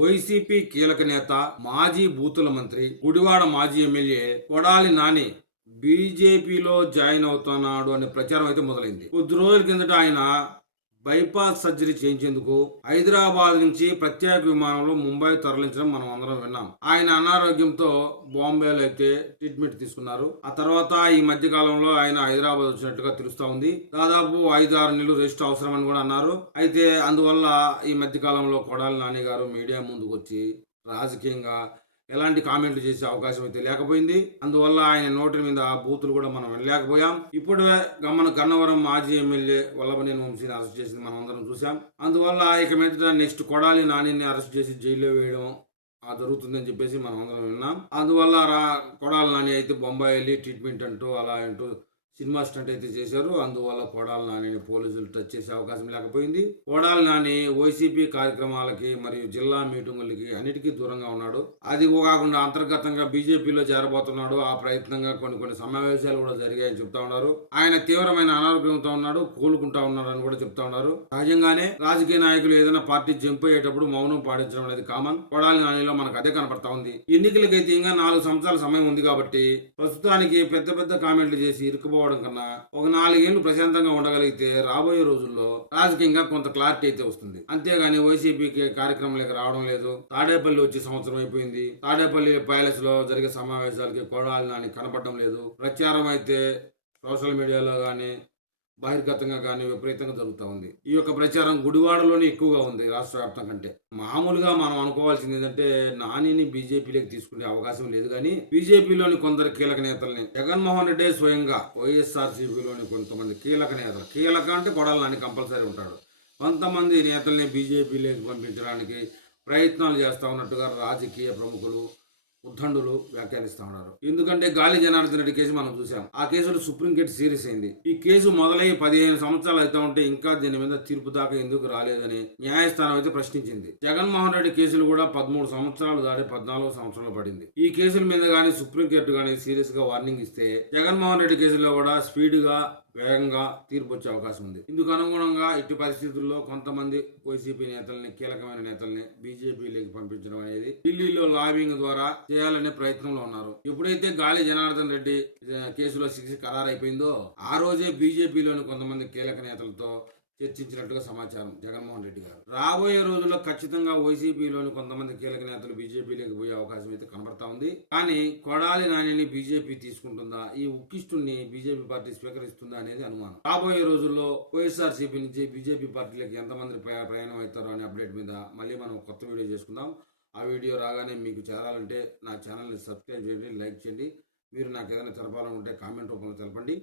YCP కీలక నేత, మాజీ బూతుల మంత్రి, గుడివాడ మాజీ ఎమ్మెల్యే కొడాలి నాని బీజేపీలో జాయిన్ అవుతున్నాడు అనే ప్రచారం అయితే మొదలైంది. కొద్ది రోజుల కిందట ఆయన బైపాస్ సర్జరీ చేయించేందుకు హైదరాబాద్ నుంచి ప్రత్యేక విమానంలో ముంబై తరలించడం మనం అందరం విన్నాం. ఆయన అనారోగ్యంతో బాంబేలో అయితే ట్రీట్మెంట్ తీసుకున్నారు. ఆ తర్వాత ఈ మధ్య కాలంలో ఆయన హైదరాబాద్ వచ్చినట్టుగా తెలుస్తా ఉంది. దాదాపు 5-6 నెలలు రెస్ట్ అవసరమని కూడా అన్నారు. అయితే అందువల్ల ఈ మధ్య కాలంలో కొడాలి నాని గారు మీడియా ముందుకు వచ్చి రాజకీయంగా ఎలాంటి కామెంట్లు చేసే అవకాశం అయితే లేకపోయింది. అందువల్ల ఆయన నోటి మీద బూతులు కూడా మనం వెళ్ళలేకపోయాం. ఇప్పుడు గన్నవరం మాజీ ఎమ్మెల్యే వల్లభనేని వంశీని అరెస్ట్ చేసింది మనం అందరం చూసాం. అందువల్ల ఇక మీద నెక్స్ట్ కొడాలి నానిని అరెస్ట్ చేసి జైల్లో వేయడం జరుగుతుందని చెప్పేసి మనం అందరం విన్నాం. అందువల్ల కొడాలి నాని అయితే బొంబాయి వెళ్ళి ట్రీట్మెంట్ అంటూ అలా అంటూ సినిమా స్టంట్ అయితే చేశారు. అందువల్ల కొడాలి నానిని పోలీసులు టచ్ చేసే అవకాశం లేకపోయింది. కొడాలి నాని వైసీపీ కార్యక్రమాలకి మరియు జిల్లా మీటింగులకి అన్నిటికీ దూరంగా ఉన్నాడు. అది కాకుండా అంతర్గతంగా బీజేపీలో చేరబోతున్నాడు. ఆ ప్రయత్నంగా కొన్ని సమావేశాలు కూడా జరిగాయని చెప్తా ఉన్నారు. ఆయన తీవ్రమైన అనారోగ్యంతో ఉన్నాడు, కోలుకుంటా ఉన్నాడు అని కూడా చెప్తా ఉన్నారు. సహజంగానే రాజకీయ నాయకులు ఏదైనా పార్టీ జంప్ అయ్యేటప్పుడు మౌనం పాటించడం అనేది కామన్. కొడాలి నానిలో మనకు అదే కనపడతా ఉంది. ఎన్నికలకైతే ఇంకా 4 సంవత్సరాల సమయం ఉంది కాబట్టి ప్రస్తుతానికి పెద్ద కామెంట్లు చేసి ఇరుక్కుపోవడం కన్నా ఒక 4 ఏళ్లు ప్రశాంతంగా ఉండగలిగితే రాబోయే రోజుల్లో రాజకీయంగా కొంత క్లారిటీ అయితే వస్తుంది. అంతేగాని వైసీపీకి కార్యక్రమాలకు రావడం లేదు. తాడేపల్లి వచ్చి సంవత్సరం అయిపోయింది. తాడేపల్లి ప్యాలెస్ లో జరిగే సమావేశాలకి కొడాలి నాని కనపడడం లేదు. ప్రచారం అయితే సోషల్ మీడియాలో గానీ బహిర్గతంగా కానీ విపరీతంగా జరుగుతూ ఉంది. ఈ యొక్క ప్రచారం గుడివాడలోనే ఎక్కువగా ఉంది రాష్ట్ర వ్యాప్తం కంటే. మామూలుగా మనం అనుకోవాల్సింది ఏంటంటే నానిని బీజేపీలోకి తీసుకునే అవకాశం లేదు. కానీ బీజేపీలోని కొందరు కీలక నేతల్ని జగన్మోహన్ రెడ్డి స్వయంగా వైఎస్ఆర్సీపీలోని కొంతమంది కీలక నేతలు, కీలక అంటే కొడాలి నాని కంపల్సరీ ఉంటాడు, కొంతమంది నేతల్ని బీజేపీలోకి పంపించడానికి ప్రయత్నాలు చేస్తా ఉన్నట్టుగా రాజకీయ ప్రముఖులు ఉద్దండులు వ్యాఖ్యానిస్తా ఉన్నారు. ఎందుకంటే గాలి జనార్దన్ రెడ్డి కేసు మనం చూసాం. ఆ కేసులో సుప్రీంకోర్టు సీరియస్ అయింది. ఈ కేసు మొదలై 15 సంవత్సరాలు అయితే ఉంటే ఇంకా దీని మీద తీర్పు దాకా ఎందుకు రాలేదని న్యాయస్థానం అయితే ప్రశ్నించింది. జగన్మోహన్ రెడ్డి కేసులు కూడా 13 సంవత్సరాలు దాటి 14 సంవత్సరాలు పడింది. ఈ కేసుల మీద గానీ సుప్రీంకోర్టు గానీ సీరియస్ గా వార్నింగ్ ఇస్తే జగన్మోహన్ రెడ్డి కేసులో కూడా స్పీడ్ గా వేగంగా తీర్పు వచ్చే అవకాశం ఉంది. ఇందుకు అనుగుణంగా ఇట్టి పరిస్థితుల్లో కొంతమంది వైసీపీ నేతల్ని, కీలకమైన నేతల్ని బీజేపీలోకి పంపించడం అనేది ఢిల్లీలో లాబింగ్ ద్వారా చేయాలనే ప్రయత్నంలో ఉన్నారు. ఎప్పుడైతే గాలి జనార్దన్ రెడ్డి కేసులో శిక్ష ఖరారైపోయిందో ఆ రోజే బీజేపీలోని కొంతమంది కీలక నేతలతో చర్చించినట్టుగా సమాచారం జగన్మోహన్ రెడ్డి గారు. రాబోయే రోజుల్లో ఖచ్చితంగా వైసీపీలోని కొంతమంది కీలక నేతలు బీజేపీలోకి పోయే అవకాశం అయితే కనబడతా ఉంది. కానీ కొడాలి నానిని బీజేపీ తీసుకుంటుందా, ఈ ఉక్కిష్టుని బీజేపీ పార్టీ స్వీకరిస్తుందా అనేది అనుమానం. రాబోయే రోజుల్లో వైఎస్ఆర్సీపీ నుంచి బీజేపీ పార్టీలోకి ఎంతమంది ప్రయాణం అవుతారో అనే అప్డేట్ మీద మళ్ళీ మనం కొత్త వీడియో చేసుకుందాం. ఆ వీడియో రాగానే మీకు చేరాలంటే నా ఛానల్ని సబ్స్క్రైబ్ చేయండి, లైక్ చేయండి. మీరు నాకు ఏదైనా తెలపాలనుకుంటే కామెంట్ రూపంలో తెలపండి.